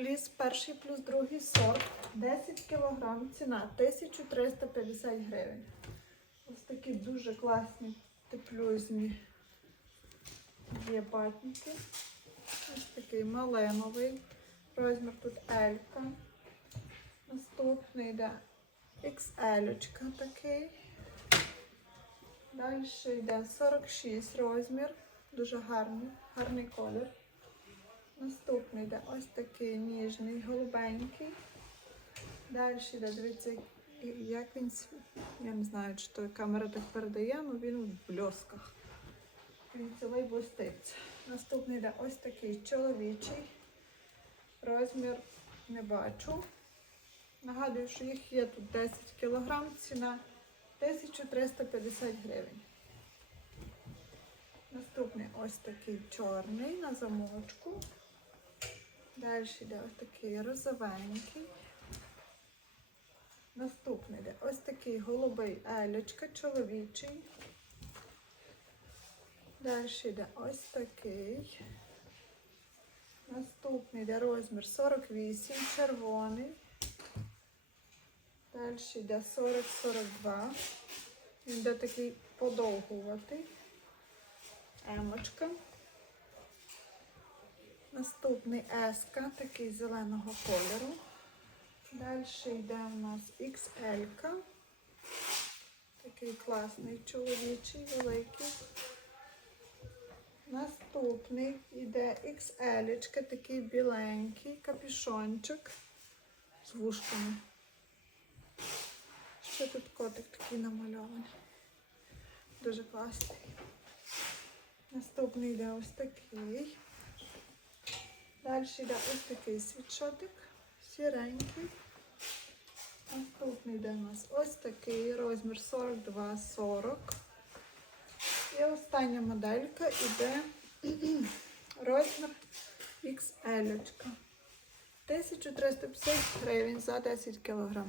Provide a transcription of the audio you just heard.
фліс, перший плюс другий сорт, 10 кг, ціна 1350 гривень. Ось такі дуже класні теплюзні є батники. Ось такий малиновий. Розмір тут Елька. Наступний йде XL такий. Далі йде 46 розмір. Дуже гарний, гарний колір. Наступний йде ось такий ніжний, голубенький. Далі йде, дивіться, як він, я не знаю, чи то камера так передає, але він в бльосках. Він цілий блиститься. Наступний йде ось такий чоловічий. Розмір не бачу. Нагадую, що їх є тут 10 кг, ціна 1350 гривень. Наступний ось такий чорний на замочку. Далі йде ось такий розовенький. Наступний йде ось такий голубий елечка, чоловічий. Далі йде ось такий. Наступний йде розмір 48, червоний. Далі йде 40-42. Він йде такий подовгуватий. Емочка. Наступний еска, такий зеленого кольору. Далі йде у нас XL. -ка. Такий класний чоловічий, великий. Наступний йде XL, такий біленький, капюшончик з вушками. Ще тут котик такий намальований. Дуже класний. Наступний йде ось такий. Далі йде ось такий світшотик, сіренький. Наступний йде у нас ось такий розмір 42-40. І остання моделька йде розмір XL. 1350 гривень за 10 кг.